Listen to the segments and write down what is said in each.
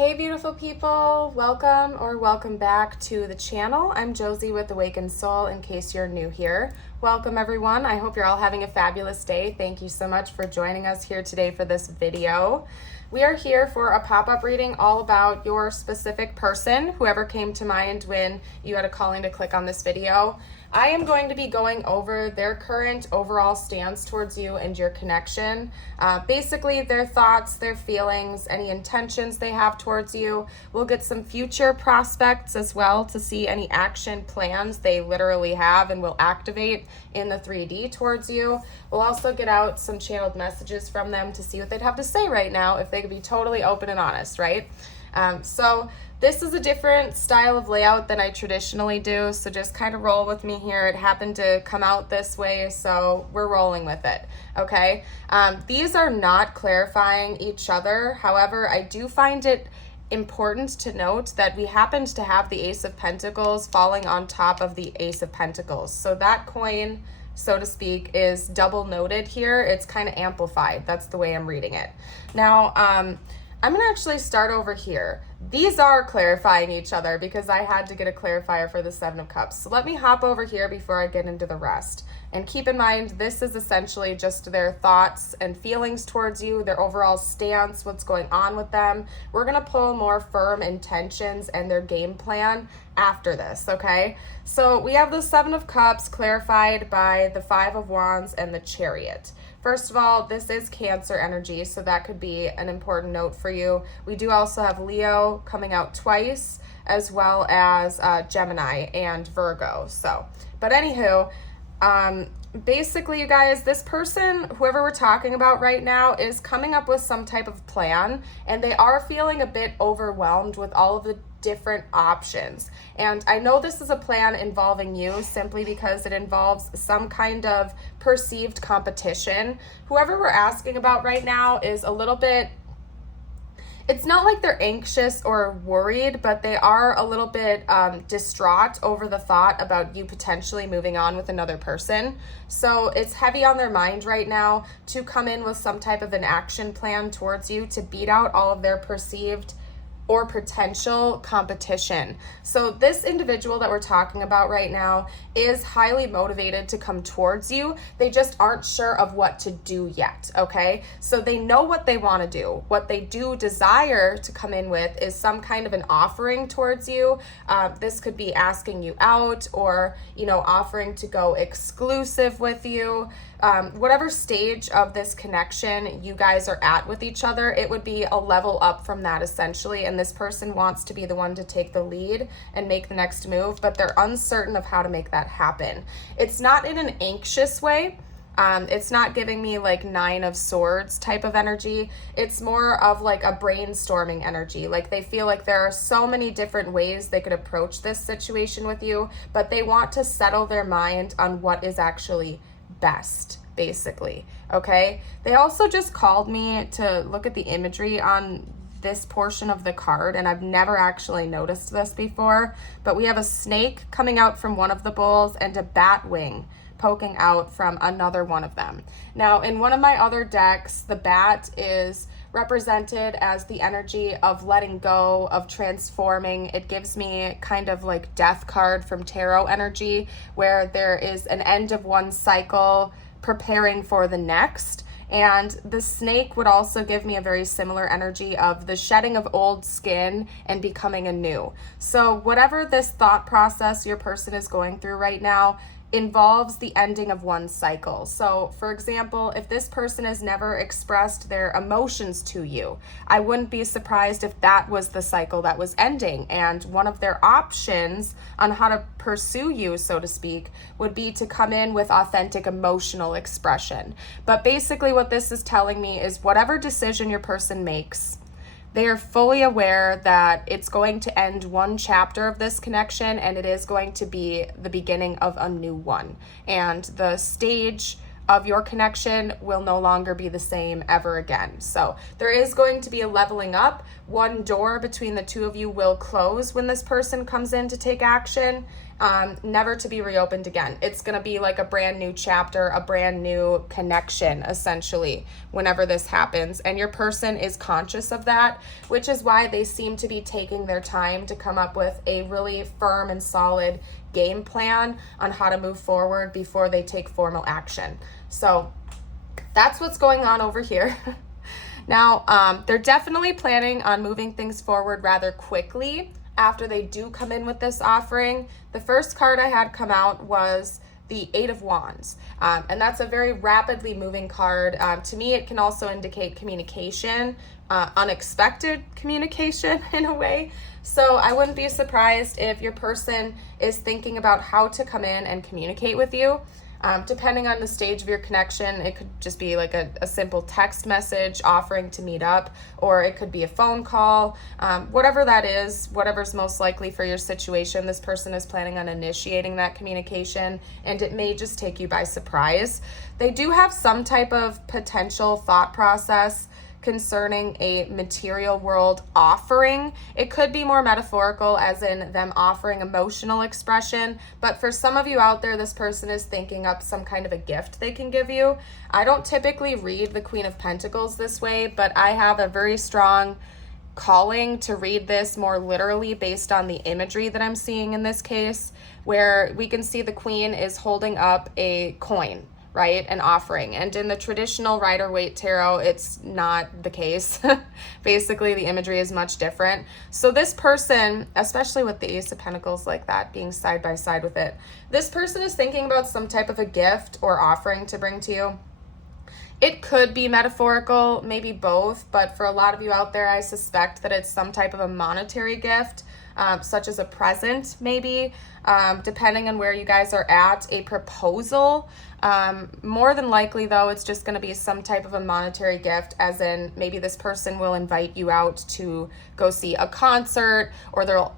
Hey beautiful people, welcome back to the channel. I'm Josie with Awakened Soul in case you're new here. Welcome everyone. I hope you're all having a fabulous day. Thank you so much for joining us here today for this video. We are here for a pop-up reading all about your specific person, whoever came to mind when you had a calling to click on this video. I am going to be going over their current overall stance towards you and your connection. Basically, their thoughts, their feelings, any intentions they have towards you. We'll get some future prospects as well to see any action plans they literally have and will activate in the 3D towards you. We'll also get out some channeled messages from them to see what they'd have to say right now if they could be totally open and honest, right? So this is a different style of layout than I traditionally do, so just kind of roll with me here. It happened to come out this way, so we're rolling with it, okay? These are not clarifying each other. However, I do find it important to note that we happened to have the Ace of Pentacles falling on top of the Ace of Pentacles. So that coin, so to speak, is double noted here. It's kind of amplified. That's the way I'm reading it. Now, I'm going to actually start over here. These are clarifying each other because I had to get a clarifier for the Seven of Cups. So let me hop over here before I get into the rest. And keep in mind, this is essentially just their thoughts and feelings towards you, their overall stance, what's going on with them. We're going to pull more firm intentions and their game plan after this, okay? So we have the Seven of Cups clarified by the Five of Wands and the Chariot. First of all, this is Cancer energy, so that could be an important note for you. We do also have Leo coming out twice, as well as Gemini and Virgo. So, but anywho, basically, you guys, this person, whoever we're talking about right now, is coming up with some type of plan, and they are feeling a bit overwhelmed with all of the different options. And I know this is a plan involving you simply because it involves some kind of perceived competition. Whoever we're asking about right now is a little bit, it's not like they're anxious or worried, but they are a little bit distraught over the thought about you potentially moving on with another person. So it's heavy on their mind right now to come in with some type of an action plan towards you to beat out all of their perceived or potential competition. So this individual that we're talking about right now is highly motivated to come towards you. They just aren't sure of what to do yet, okay? So they know what they want to do. What they do desire to come in with is some kind of an offering towards you. This could be asking you out or, you know, offering to go exclusive with you. Whatever stage of this connection you guys are at with each other, it would be a level up from that essentially, and this person wants to be the one to take the lead and make the next move, but they're uncertain of how to make that happen. It's not in an anxious way. It's not giving me like Nine of Swords type of energy. It's more of like a brainstorming energy. Like they feel like there are so many different ways they could approach this situation with you, but they want to settle their mind on what is actually best, basically, okay? They also just called me to look at the imagery on this portion of the card, and I've never actually noticed this before, but we have a snake coming out from one of the bowls and a bat wing poking out from another one of them. Now, in one of my other decks, the bat is represented as the energy of letting go, of transforming. It gives me kind of like death card from tarot energy, where there is an end of one cycle preparing for the next. And the snake would also give me a very similar energy of the shedding of old skin and becoming anew. So whatever this thought process your person is going through right now involves the ending of one cycle. So for example, if this person has never expressed their emotions to you, I wouldn't be surprised if that was the cycle that was ending, and one of their options on how to pursue you, so to speak, would be to come in with authentic emotional expression. But basically what this is telling me is whatever decision your person makes, they are fully aware that it's going to end one chapter of this connection, and it is going to be the beginning of a new one. And the stage of your connection will no longer be the same ever again. So there is going to be a leveling up. One door between the two of you will close when this person comes in to take action. never to be reopened again. It's going to be like a brand new chapter, a brand new connection, essentially, whenever this happens. And your person is conscious of that, which is why they seem to be taking their time to come up with a really firm and solid game plan on how to move forward before they take formal action. So that's what's going on over here. Now, they're definitely planning on moving things forward rather quickly after they do come in with this offering. The first card I had come out was the Eight of Wands, and that's a very rapidly moving card. To me, it can also indicate communication, unexpected communication in a way. So I wouldn't be surprised if your person is thinking about how to come in and communicate with you. Depending on the stage of your connection, it could just be like a simple text message offering to meet up, or it could be a phone call. Whatever that is, whatever's most likely for your situation, this person is planning on initiating that communication, and it may just take you by surprise. They do have some type of potential thought process concerning a material world offering. It could be more metaphorical, as in them offering emotional expression, but for some of you out there, this person is thinking up some kind of a gift they can give you. I don't typically read the Queen of Pentacles this way, but I have a very strong calling to read this more literally based on the imagery that I'm seeing in this case, where we can see the Queen is holding up a coin, right? An offering. And in the traditional Rider-Waite tarot, it's not the case. Basically, the imagery is much different. So this person, especially with the Ace of Pentacles like that being side by side with it, this person is thinking about some type of a gift or offering to bring to you. It could be metaphorical, maybe both, but for a lot of you out there, I suspect that it's some type of a monetary gift, such as a present, maybe, depending on where you guys are at, a proposal. More than likely, though, it's just going to be some type of a monetary gift, as in maybe this person will invite you out to go see a concert, or they'll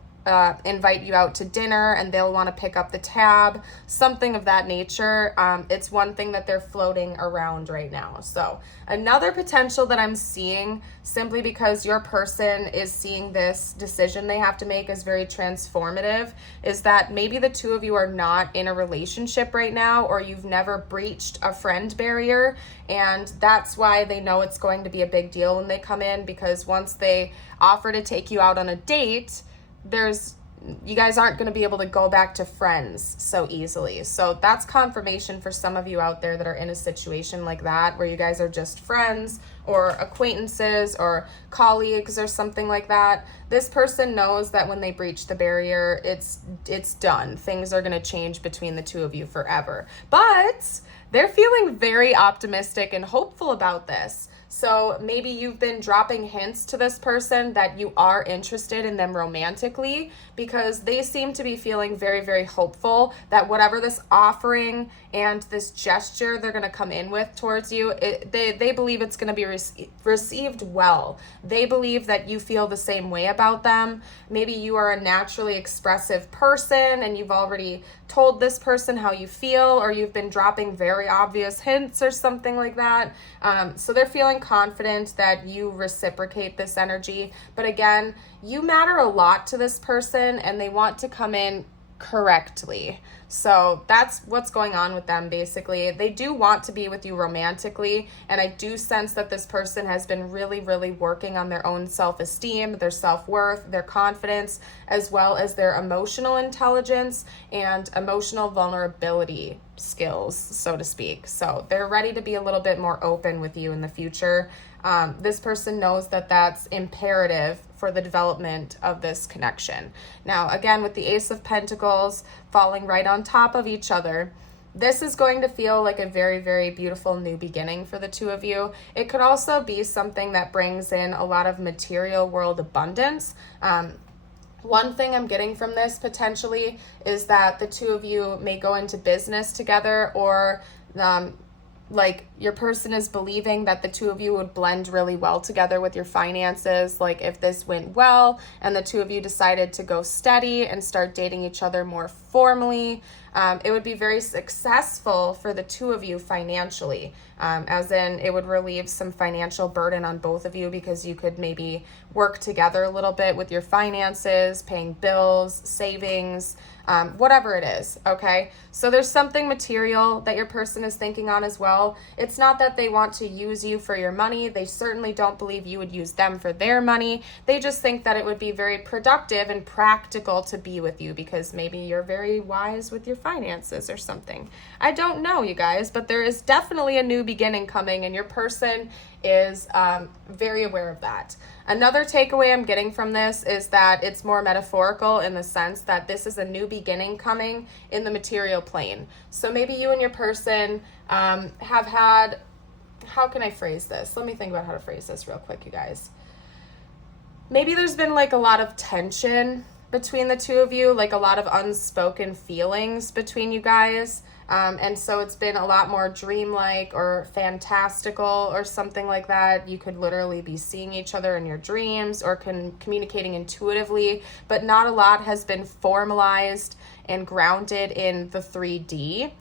invite you out to dinner and they'll want to pick up the tab, something of that nature. It's one thing that they're floating around right now. So another potential that I'm seeing, simply because your person is seeing this decision they have to make as very transformative, is that maybe the two of you are not in a relationship right now, or you've never breached a friend barrier, and that's why they know it's going to be a big deal when they come in, because once they offer to take you out on a date, you guys aren't going to be able to go back to friends so easily. So that's confirmation for some of you out there that are in a situation like that, where you guys are just friends or acquaintances or colleagues or something like that. This person knows that when they breach the barrier, it's done. Things are going to change between the two of you forever. But they're feeling very optimistic and hopeful about this. So maybe you've been dropping hints to this person that you are interested in them romantically, because they seem to be feeling very, very hopeful that whatever this offering and this gesture they're going to come in with towards you, they believe it's going to be received well. They believe that you feel the same way about them. Maybe you are a naturally expressive person and you've already told this person how you feel, or you've been dropping very obvious hints or something like that. So they're feeling confident that you reciprocate this energy. But again, you matter a lot to this person and they want to come in correctly. So that's what's going on with them, basically. They do want to be with you romantically, and I do sense that this person has been really, really working on their own self-esteem, their self-worth, their confidence, as well as their emotional intelligence and emotional vulnerability skills, so to speak. So they're ready to be a little bit more open with you in the future. This person knows that that's imperative for the development of this connection. Now, again, with the Ace of Pentacles falling right on top of each other, this is going to feel like a very, very beautiful new beginning for the two of you. It could also be something that brings in a lot of material world abundance. One thing I'm getting from this potentially is that the two of you may go into business together, or like your person is believing that the two of you would blend really well together with your finances. Like if this went well and the two of you decided to go steady and start dating each other more formally, it would be very successful for the two of you financially, as in it would relieve some financial burden on both of you because you could maybe work together a little bit with your finances, paying bills, savings, whatever it is, okay? So there's something material that your person is thinking on as well. It's not that they want to use you for your money. They certainly don't believe you would use them for their money. They just think that it would be very productive and practical to be with you because maybe you're very wise with your finances or something. I don't know, you guys, but there is definitely a new beginning coming, and your person is very aware of that. Another takeaway I'm getting from this is that it's more metaphorical in the sense that this is a new beginning coming in the material plane. So maybe you and your person have had, how can I phrase this? Let me think about how to phrase this real quick, you guys. Maybe there's been like a lot of tension between the two of you, like a lot of unspoken feelings between you guys. And so it's been a lot more dreamlike or fantastical or something like that. You could literally be seeing each other in your dreams or communicating intuitively, but not a lot has been formalized and grounded in the 3D.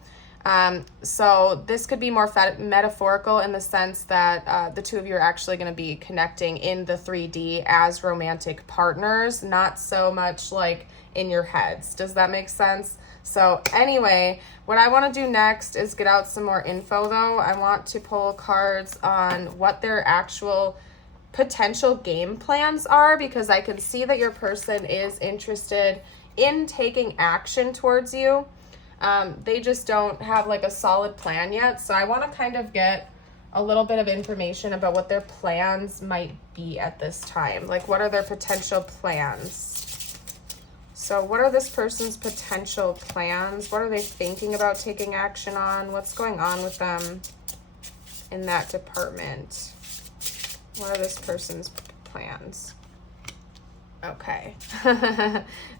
So this could be more metaphorical in the sense that the two of you are actually going to be connecting in the 3D as romantic partners, not so much like in your heads. Does that make sense? So anyway, what I want to do next is get out some more info though. I want to pull cards on what their actual potential game plans are, because I can see that your person is interested in taking action towards you. They just don't have like a solid plan yet. So I want to kind of get a little bit of information about what their plans might be at this time. Like, what are their potential plans? So what are this person's potential plans? What are they thinking about taking action on? What's going on with them in that department? What are this person's plans? Okay.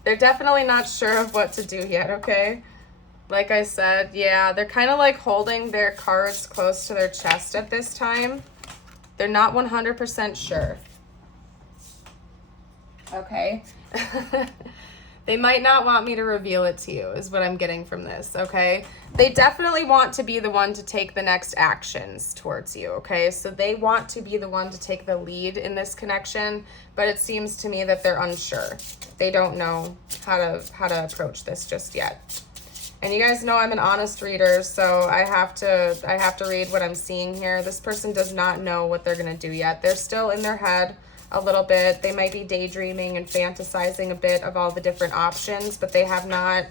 They're definitely not sure of what to do yet, okay? Like I said, yeah, they're kind of like holding their cards close to their chest at this time. They're not 100% sure. Okay. They might not want me to reveal it to you, is what I'm getting from this, okay? They definitely want to be the one to take the next actions towards you, okay? So they want to be the one to take the lead in this connection, but it seems to me that they're unsure. They don't know how to approach this just yet. And you guys know I'm an honest reader, so I have to read what I'm seeing here. This person does not know what they're gonna do yet. They're still in their head a little bit. They might be daydreaming and fantasizing a bit of all the different options, but they have not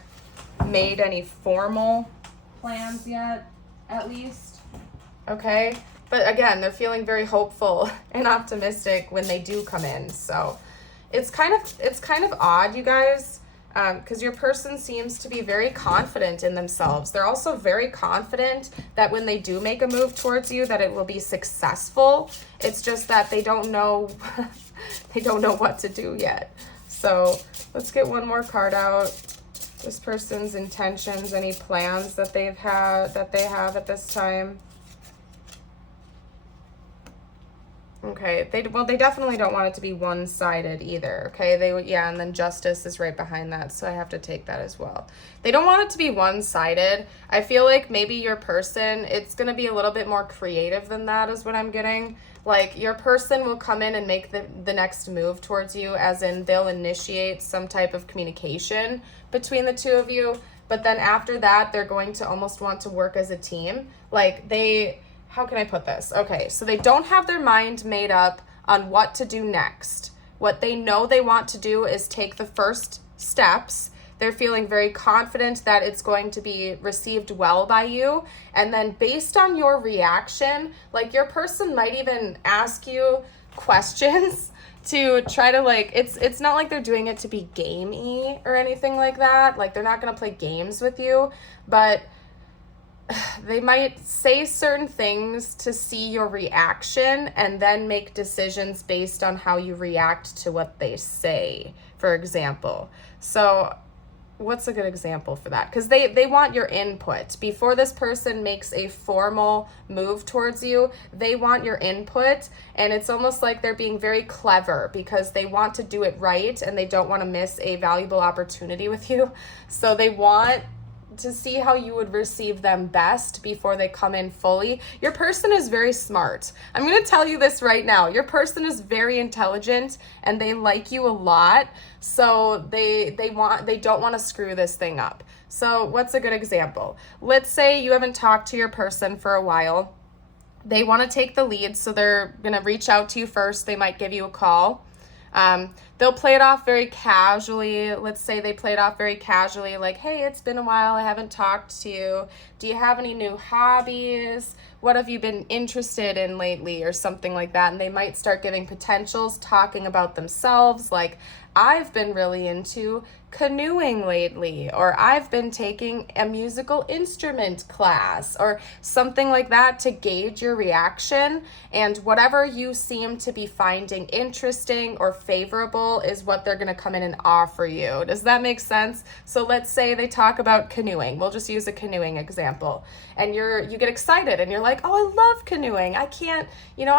made any formal plans yet, at least. Okay? But again, they're feeling very hopeful and optimistic when they do come in. So it's kind of odd, you guys, because your person seems to be very confident in themselves. They're also very confident that when they do make a move towards you, that it will be successful. It's just that they don't know they don't know what to do yet. So let's get one more card out. This person's intentions, any plans that they have at this time. Okay, they definitely don't want it to be one-sided either, okay? Yeah, and then justice is right behind that, so I have to take that as well. They don't want it to be one-sided. I feel like maybe your person, it's going to be a little bit more creative than that is what I'm getting. Like, your person will come in and make the next move towards you, as in they'll initiate some type of communication between the two of you, but then after that, they're going to almost want to work as a team. Like, how can I put this? Okay, so they don't have their mind made up on what to do next. What they know they want to do is take the first steps. They're feeling very confident that it's going to be received well by you. And then based on your reaction, like your person might even ask you questions to try to like, it's not like they're doing it to be gamey or anything like that. Like they're not gonna play games with you, but they might say certain things to see your reaction and then make decisions based on how you react to what they say, for example. So what's a good example for that? Because they want your input. Before this person makes a formal move towards you, they want your input, and it's almost like they're being very clever because they want to do it right and they don't want to miss a valuable opportunity with you. So they want to see how you would receive them best before they come in fully. Your person is very smart. I'm going to tell you this right now. Your person is very intelligent and they like you a lot. So they don't want to screw this thing up. So what's a good example? Let's say you haven't talked to your person for a while. They want to take the lead, so they're going to reach out to you first. They might give you a call. They'll play it off very casually. Let's say they play it off very casually, like, hey, it's been a while, I haven't talked to you. Do you have any new hobbies? What have you been interested in lately? Or something like that. And they might start giving potentials, talking about themselves, like, I've been really into canoeing lately, or I've been taking a musical instrument class, or something like that, to gauge your reaction. And whatever you seem to be finding interesting or favorable is what they're going to come in and offer you. Does that make sense? So let's say they talk about canoeing. We'll just use a canoeing example. And you get excited and you're like, oh, I love canoeing. I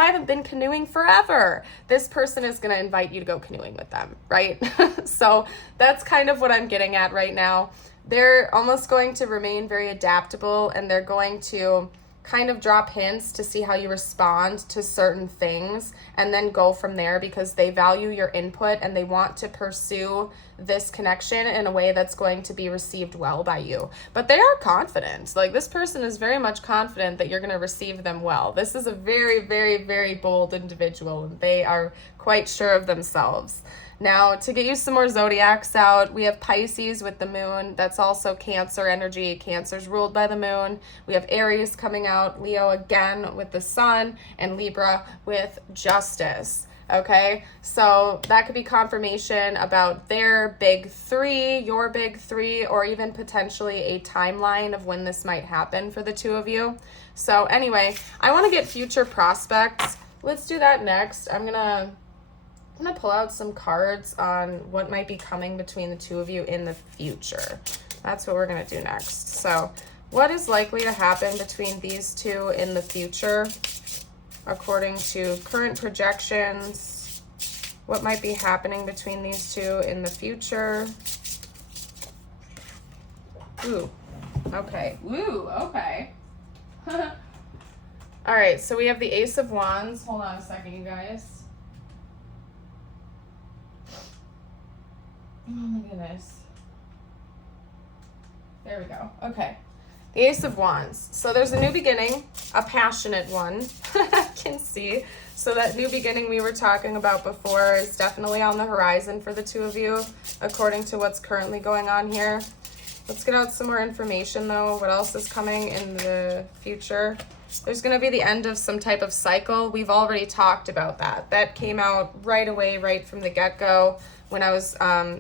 haven't been canoeing forever. This person is going to invite you to go canoeing with them, right? So that's kind of what I'm getting at right now. They're almost going to remain very adaptable, and they're going to kind of drop hints to see how you respond to certain things and then go from there, because they value your input and they want to pursue this connection in a way that's going to be received well by you. But they are confident. Like, this person is very much confident that you're going to receive them well. This is a very, very, very bold individual, and they are quite sure of themselves. Now, to get you some more zodiacs out, we have Pisces with the moon. That's also Cancer energy. Cancer's ruled by the moon. We have Aries coming out, Leo again with the sun, and Libra with justice. Okay, so that could be confirmation about their big three, your big three, or even potentially a timeline of when this might happen for the two of you. So anyway, I want to get future prospects. Let's do that next. I'm gonna pull out some cards on what might be coming between the two of you in the future. That's what we're gonna do next. So what is likely to happen between these two in the future, according to current projections? What might be happening between these two in the future? Ooh, okay. Ooh, okay. All right, so we have the Ace of Wands. Hold on a second, you guys. Oh my goodness. There we go. Okay. The Ace of Wands. So there's a new beginning, a passionate one, I can see. So that new beginning we were talking about before is definitely on the horizon for the two of you, according to what's currently going on here. Let's get out some more information, though. What else is coming in the future? There's going to be the end of some type of cycle. We've already talked about that. That came out right away, right from the get-go, when I was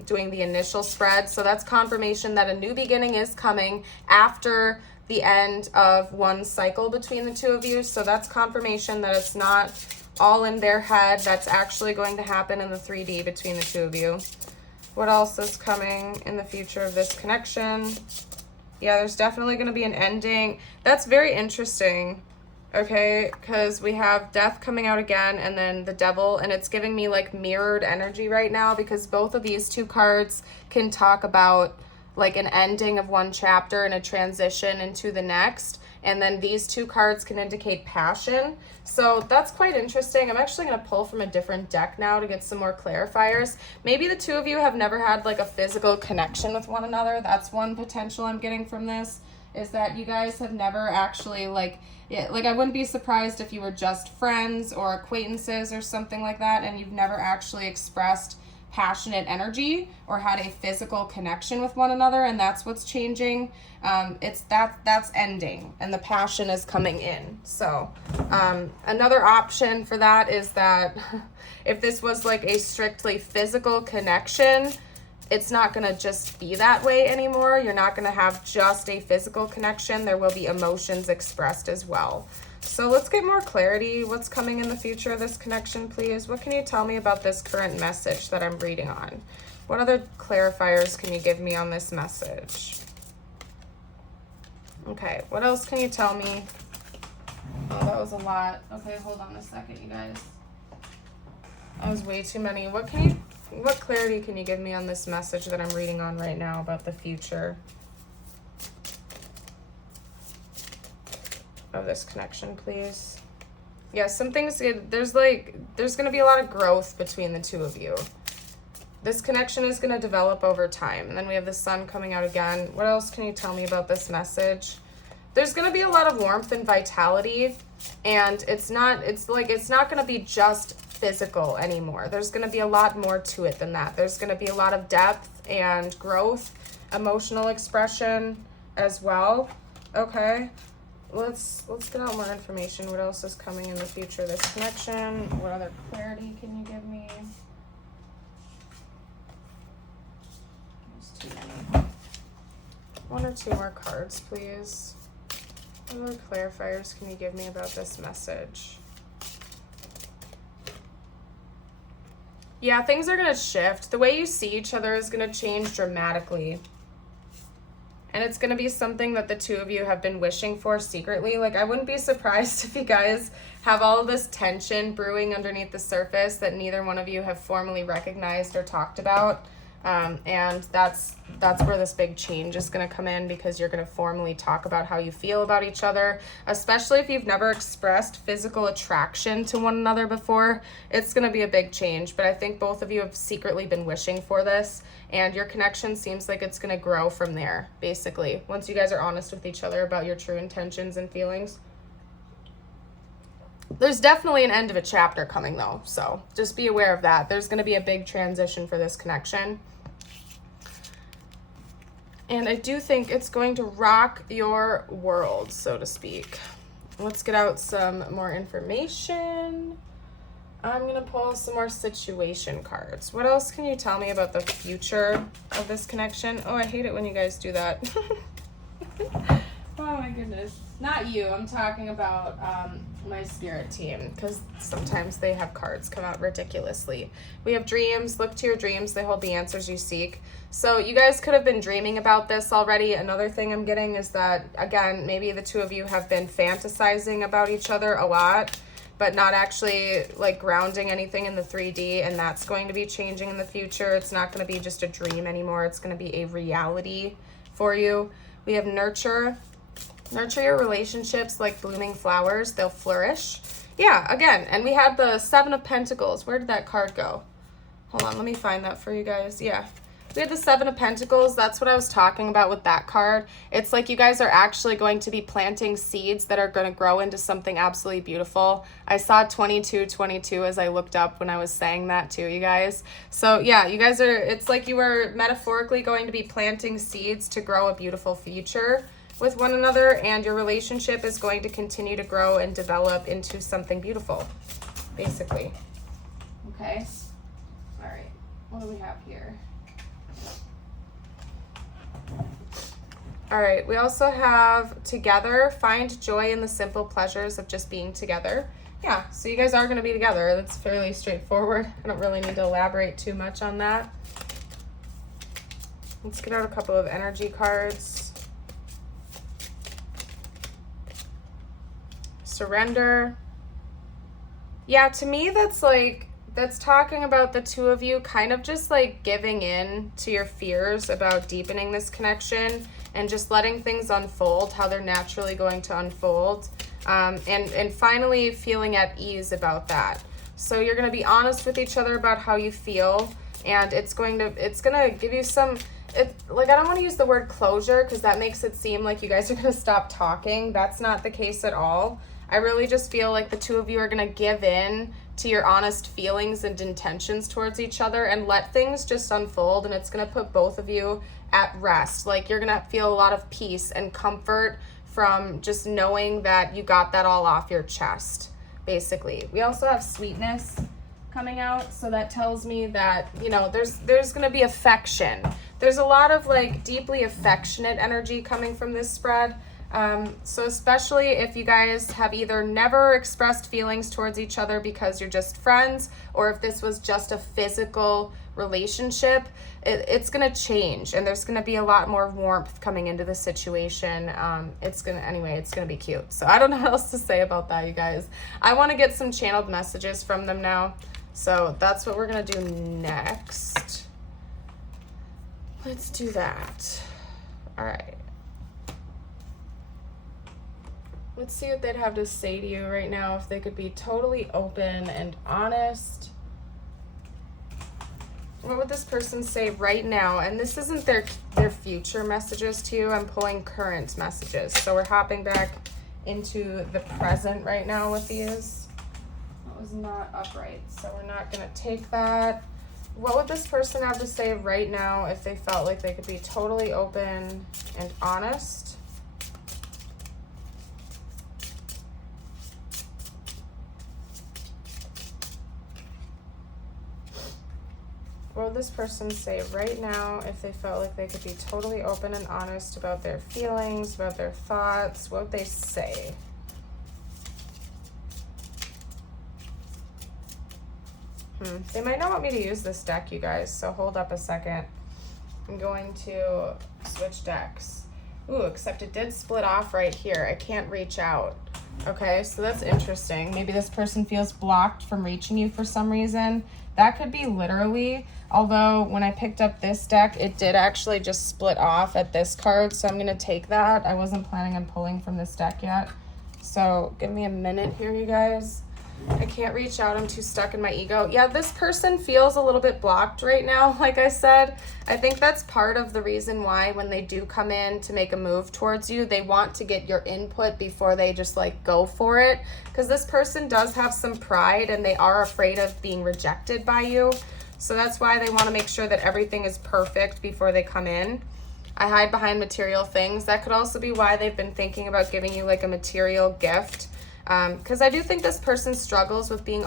doing the initial spread. So that's confirmation that a new beginning is coming after the end of one cycle between the two of you. So that's confirmation that it's not all in their head. That's actually going to happen in the 3D between the two of you. What else is coming in the future of this connection? Yeah, there's definitely going to be an ending. That's very interesting. Okay, because we have Death coming out again, and then the Devil, and it's giving me like mirrored energy right now, because both of these two cards can talk about like an ending of one chapter and a transition into the next, and then these two cards can indicate passion. So that's quite interesting. I'm actually going to pull from a different deck now to get some more clarifiers. Maybe the two of you have never had like a physical connection with one another. That's one potential I'm getting from this, is that you guys have never actually I wouldn't be surprised if you were just friends or acquaintances or something like that, and you've never actually expressed passionate energy or had a physical connection with one another, and that's what's changing. That's ending, and the passion is coming in. So another option for that is that if this was like a strictly physical connection, it's not going to just be that way anymore. You're not going to have just a physical connection. There will be emotions expressed as well. So let's get more clarity. What's coming in the future of this connection, please? What can you tell me about this current message that I'm reading on? What other clarifiers can you give me on this message? Okay, what else can you tell me? Oh, that was a lot. Okay, hold on a second, you guys. That was way too many. What clarity can you give me on this message that I'm reading on right now about the future? of this connection, please. Yeah, some things, there's going to be a lot of growth between the two of you. This connection is going to develop over time. And then we have the sun coming out again. What else can you tell me about this message? There's going to be a lot of warmth and vitality, and it's not going to be just physical anymore. There's going to be a lot more to it than that. There's going to be a lot of depth and growth, emotional expression as well. Okay. Let's get out more information. What else is coming in the future? This connection. What other clarity can you give me? There's too many. One or two more cards, please. What other clarifiers can you give me about this message? Yeah, things are going to shift. The way you see each other is going to change dramatically. And it's going to be something that the two of you have been wishing for secretly. Like, I wouldn't be surprised if you guys have all of this tension brewing underneath the surface that neither one of you have formally recognized or talked about. And that's where this big change is going to come in, because you're going to formally talk about how you feel about each other, especially if you've never expressed physical attraction to one another before. It's going to be a big change, but I think both of you have secretly been wishing for this, and your connection seems like it's going to grow from there, basically, once you guys are honest with each other about your true intentions and feelings. There's definitely an end of a chapter coming, though, so just be aware of that. There's going to be a big transition for this connection. And I do think it's going to rock your world, so to speak. Let's get out some more information. I'm going to pull some more situation cards. What else can you tell me about the future of this connection? Oh, I hate it when you guys do that. Oh my goodness. Not you. I'm talking about my spirit team, because sometimes they have cards come out ridiculously. We have dreams. Look to your dreams. They hold the answers you seek. So you guys could have been dreaming about this already. Another thing I'm getting is that, again, maybe the two of you have been fantasizing about each other a lot, but not actually like grounding anything in the 3D, and that's going to be changing in the future. It's not going to be just a dream anymore. It's going to be a reality for you. We have nurture. Nurture your relationships like blooming flowers. They'll flourish. Yeah, again, and we had the Seven of Pentacles. Where did that card go? Hold on, let me find that for you guys. Yeah. We had the Seven of Pentacles. That's what I was talking about with that card. It's like you guys are actually going to be planting seeds that are going to grow into something absolutely beautiful. I saw 2222 as I looked up when I was saying that to you guys. So yeah, you guys are, it's like you were metaphorically going to be planting seeds to grow a beautiful future with one another, and your relationship is going to continue to grow and develop into something beautiful, basically. Okay. All right. What do we have here? All right. We also have together. Find joy in the simple pleasures of just being together. Yeah. So you guys are going to be together. That's fairly straightforward. I don't really need to elaborate too much on that. Let's get out a couple of energy cards. Surrender. Yeah, to me that's talking about the two of you kind of just like giving in to your fears about deepening this connection and just letting things unfold how they're naturally going to unfold, and finally feeling at ease about that. So you're going to be honest with each other about how you feel, and it's going to give you some, like, I don't want to use the word closure because that makes it seem like you guys are going to stop talking. That's not the case at all. I really just feel like the two of you are going to give in to your honest feelings and intentions towards each other and let things just unfold, and it's going to put both of you at rest. Like, you're going to feel a lot of peace and comfort from just knowing that you got that all off your chest, basically. We also have sweetness coming out, so that tells me that, you know, there's going to be affection. There's a lot of like deeply affectionate energy coming from this spread. So especially if you guys have either never expressed feelings towards each other because you're just friends, or if this was just a physical relationship, it's going to change, and there's going to be a lot more warmth coming into the situation. It's going to be cute. So I don't know what else to say about that, you guys. I want to get some channeled messages from them now. So that's what we're going to do next. Let's do that. All right. Let's see what they'd have to say to you right now if they could be totally open and honest. What would this person say right now? And this isn't their future messages to you. I'm pulling current messages. So we're hopping back into the present right now with these. That was not upright, so we're not going to take that. What would this person have to say right now if they felt like they could be totally open and honest? What would this person say right now if they felt like they could be totally open and honest about their feelings, about their thoughts? What would they say? They might not want me to use this deck, you guys, so hold up a second. I'm going to switch decks. Ooh, except it did split off right here. I can't reach out. Okay, so that's interesting. Maybe this person feels blocked from reaching you for some reason. That could be literally, although when I picked up this deck, it did actually just split off at this card, so I'm going to take that. I wasn't planning on pulling from this deck yet, so give me a minute here, you guys. I can't reach out. I'm too stuck in my ego. Yeah, this person feels a little bit blocked right now, like I said. I think that's part of the reason why when they do come in to make a move towards you, they want to get your input before they just like go for it. Because this person does have some pride and they are afraid of being rejected by you. So that's why they want to make sure that everything is perfect before they come in. I hide behind material things. That could also be why they've been thinking about giving you like a material gift. Because I do think this person struggles with being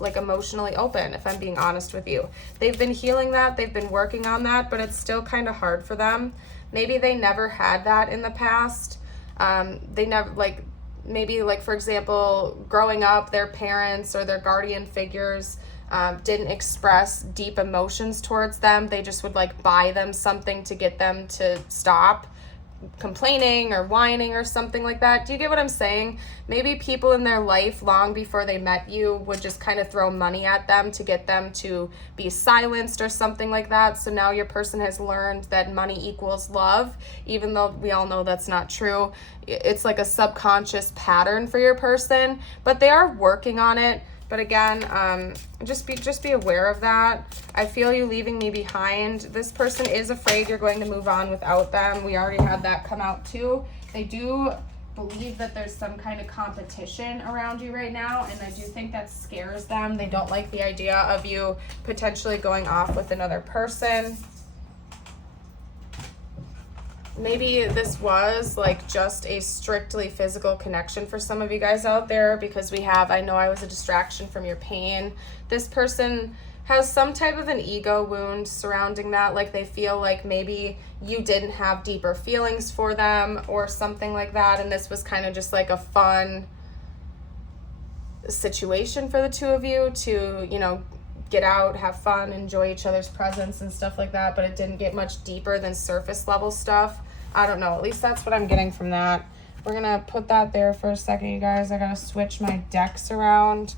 like emotionally open, if I'm being honest with you. They've been healing that, they've been working on that, but it's still kind of hard for them. Maybe they never had that in the past. They never, like, maybe like, for example, growing up, their parents or their guardian figures didn't express deep emotions towards them. They just would like buy them something to get them to stop complaining or whining or something like that. Do you get what I'm saying? Maybe people in their life long before they met you would just kind of throw money at them to get them to be silenced or something like that. So now your person has learned that money equals love, even though we all know that's not true. It's like a subconscious pattern for your person, but they are working on it. But again, just be aware of that. I feel you leaving me behind. This person is afraid you're going to move on without them. We already had that come out too. They do believe that there's some kind of competition around you right now, and I do think that scares them. They don't like the idea of you potentially going off with another person. Maybe this was like just a strictly physical connection for some of you guys out there, because we have, I know I was a distraction from your pain. This person has some type of an ego wound surrounding that, like they feel like maybe you didn't have deeper feelings for them or something like that, and this was kind of just like a fun situation for the two of you to, you know, get out, have fun, enjoy each other's presence and stuff like that, but it didn't get much deeper than surface level stuff. I don't know, at least that's what I'm getting from that. We're gonna put that there for a second, you guys. I gotta switch my decks around,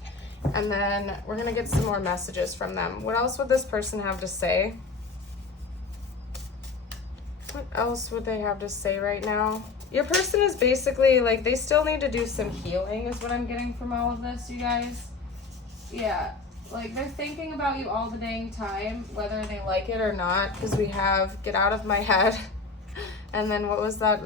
and then we're gonna get some more messages from them. What else would this person have to say? What else would they have to say right now? Your person is basically like, they still need to do some healing is what I'm getting from all of this, you guys. Yeah. Like, they're thinking about you all the dang time, whether they like it or not, because we have get out of my head. And then what was that,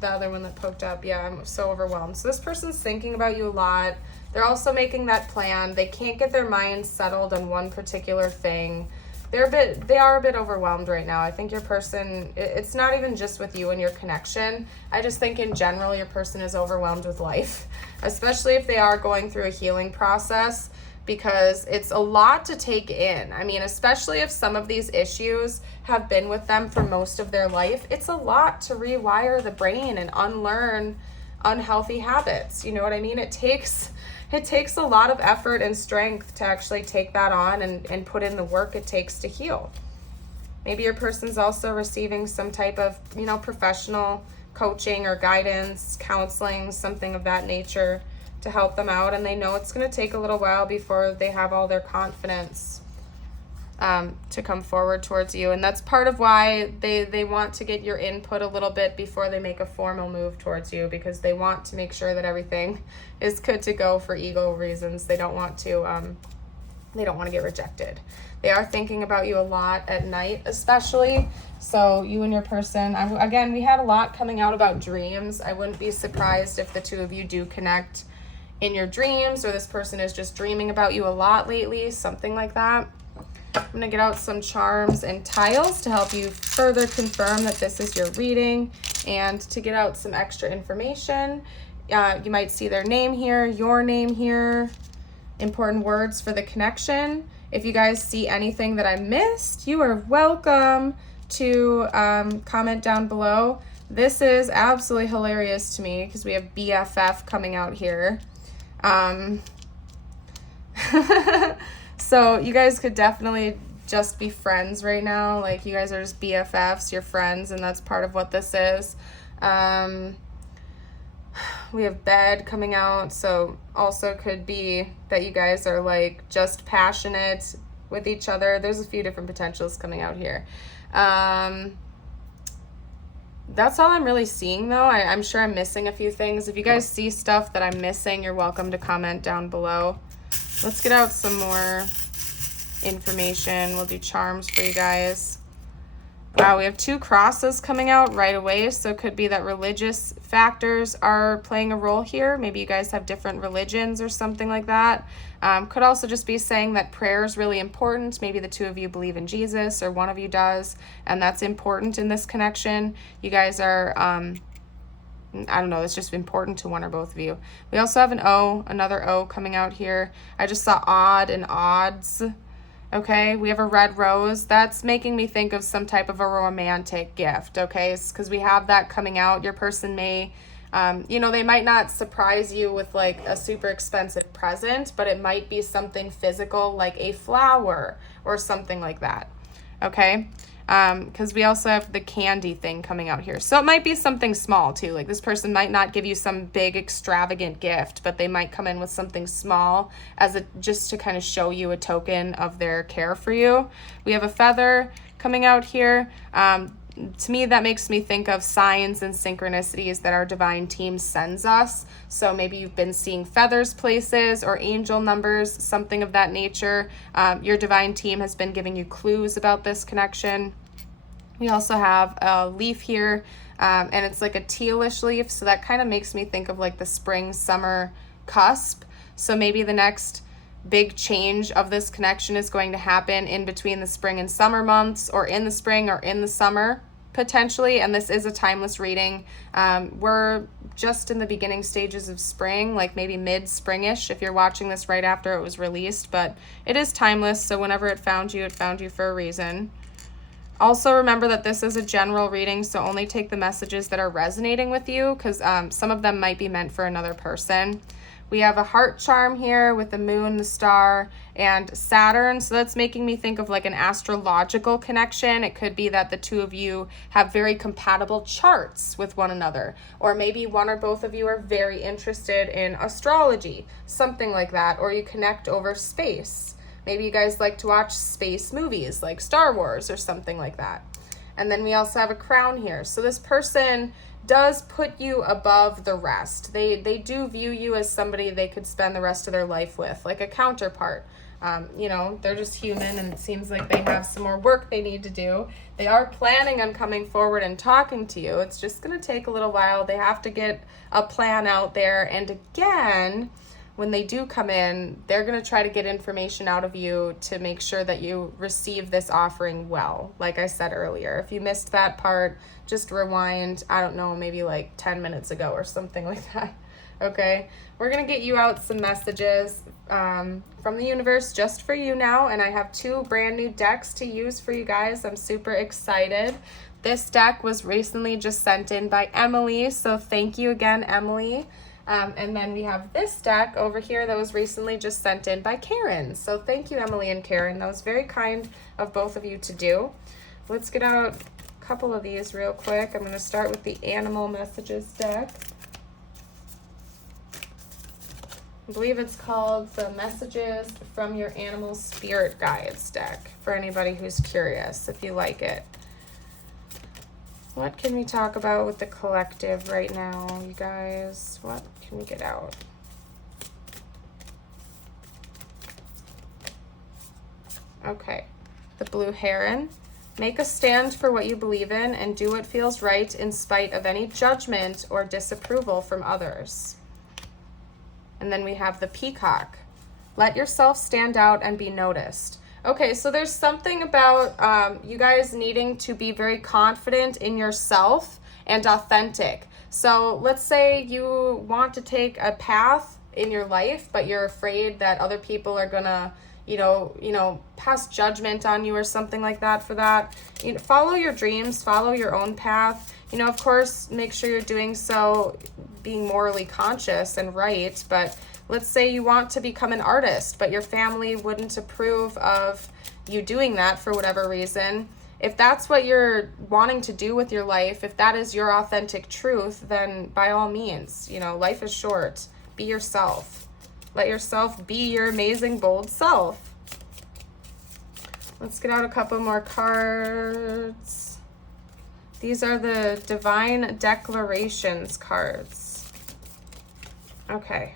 the other one that poked up? Yeah, I'm so overwhelmed. So this person's thinking about you a lot. They're also making that plan. They can't get their mind settled on one particular thing. They are a bit overwhelmed right now. I think your person, it's not even just with you and your connection. I just think in general, your person is overwhelmed with life, especially if they are going through a healing process, because it's a lot to take in. I mean, especially if some of these issues have been with them for most of their life, it's a lot to rewire the brain and unlearn unhealthy habits. You know what I mean? It takes a lot of effort and strength to actually take that on and put in the work it takes to heal. Maybe your person's also receiving some type of, you know, professional coaching or guidance, counseling, something of that nature to help them out, and they know it's going to take a little while before they have all their confidence. to come forward towards you. And that's part of why they want to get your input a little bit before they make a formal move towards you, because they want to make sure that everything is good to go for ego reasons. They don't want to get rejected. They are thinking about you a lot at night, especially. So you and your person, again, we had a lot coming out about dreams. I wouldn't be surprised if the two of you do connect in your dreams, or this person is just dreaming about you a lot lately, something like that. I'm going to get out some charms and tiles to help you further confirm that this is your reading, and to get out some extra information. You might see their name here, your name here, important words for the connection. If you guys see anything that I missed, you are welcome to comment down below. This is absolutely hilarious to me because we have BFF coming out here. So you guys could definitely just be friends right now. Like, you guys are just BFFs, you're friends, and that's part of what this is. We have bed coming out, so also could be that you guys are like just passionate with each other. There's a few different potentials coming out here. That's all I'm really seeing, though. I'm sure I'm missing a few things. If you guys see stuff that I'm missing, you're welcome to comment down below. Let's get out some more information. We'll do charms for you guys. Wow, we have 2 crosses coming out right away, so it could be that religious factors are playing a role here. Maybe you guys have different religions or something like that. Could also just be saying that prayer is really important. Maybe the 2 of you believe in Jesus, or one of you does, and that's important in this connection. You guys are, I don't know, it's just important to one or both of you. We also have an O, another O coming out here. I just saw odd and odds. Okay, we have a red rose. That's making me think of some type of a romantic gift, okay? Because we have that coming out. Your person may, they might not surprise you with like a super expensive present, but it might be something physical like a flower or something like that, okay? Because we also have the candy thing coming out here. So it might be something small too. Like, this person might not give you some big extravagant gift, but they might come in with something small just to kind of show you a token of their care for you. We have a feather coming out here. To me, that makes me think of signs and synchronicities that our divine team sends us. So maybe you've been seeing feathers places, or angel numbers, something of that nature. Your divine team has been giving you clues about this connection. We also have a leaf here, and it's like a tealish leaf. So that kind of makes me think of like the spring-summer cusp. So maybe the next big change of this connection is going to happen in between the spring and summer months, or in the spring or in the summer potentially. And this is a timeless reading. We're just in the beginning stages of spring, like maybe mid-springish if you're watching this right after it was released, but it is timeless. So whenever it found you for a reason. Also remember that this is a general reading, so only take the messages that are resonating with you, because some of them might be meant for another person. We have a heart charm here with the moon, the star, and Saturn. So that's making me think of like an astrological connection. It could be that the 2 of you have very compatible charts with one another. Or maybe one or both of you are very interested in astrology, something like that. Or you connect over space. Maybe you guys like to watch space movies like Star Wars or something like that. And then we also have a crown here. So this person does put you above the rest. They do view you as somebody they could spend the rest of their life with, like a counterpart. They're just human, and it seems like they have some more work they need to do. They are planning on coming forward and talking to you. It's just going to take a little while. They have to get a plan out there. And again, when they do come in, they're going to try to get information out of you to make sure that you receive this offering well. Like I said earlier, if you missed that part, just rewind, I don't know, maybe like 10 minutes ago or something like that. Okay, we're going to get you out some messages from the universe just for you now. And I have 2 brand new decks to use for you guys. I'm super excited. This deck was recently just sent in by Emily. So thank you again, Emily. And then we have this deck over here that was recently just sent in by Karen. So thank you, Emily and Karen. That was very kind of both of you to do. Let's get out a couple of these real quick. I'm going to start with the animal messages deck. I believe it's called the Messages from Your Animal Spirit Guides deck, for anybody who's curious, if you like it. What can we talk about with the collective right now, you guys? What can we get out? Okay, the Blue Heron. Make a stand for what you believe in and do what feels right in spite of any judgment or disapproval from others. And then we have the Peacock. Let yourself stand out and be noticed. Okay, so there's something about you guys needing to be very confident in yourself and authentic. So let's say you want to take a path in your life, but you're afraid that other people are gonna, pass judgment on you or something like that for that. Follow your dreams, follow your own path. Of course, make sure you're doing so being morally conscious and right, but let's say you want to become an artist, but your family wouldn't approve of you doing that for whatever reason. If that's what you're wanting to do with your life, if that is your authentic truth, then by all means, life is short. Be yourself. Let yourself be your amazing, bold self. Let's get out a couple more cards. These are the Divine Declarations cards. Okay.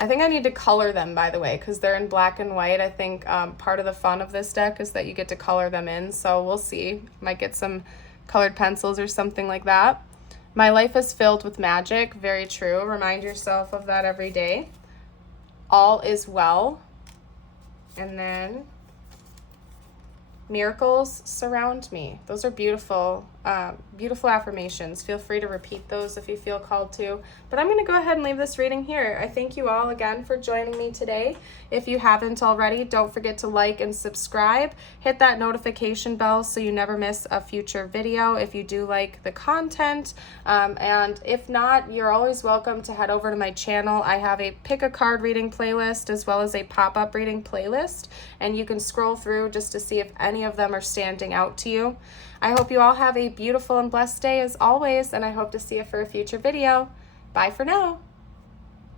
I think I need to color them, by the way, because they're in black and white. I think part of the fun of this deck is that you get to color them in, so we'll see. Might get some colored pencils or something like that. My life is filled with magic. Very true. Remind yourself of that every day. All is well. And then miracles surround me. Those are beautiful, beautiful affirmations. Feel free to repeat those if you feel called to. But I'm going to go ahead and leave this reading here. I thank you all again for joining me today. If you haven't already, don't forget to like and subscribe. Hit that notification bell so you never miss a future video if you do like the content. And if not, you're always welcome to head over to my channel. I have a pick a card reading playlist as well as a pop-up reading playlist, and you can scroll through just to see if any of them are standing out to you. I hope you all have a beautiful and blessed day as always, and I hope to see you for a future video. Bye for now.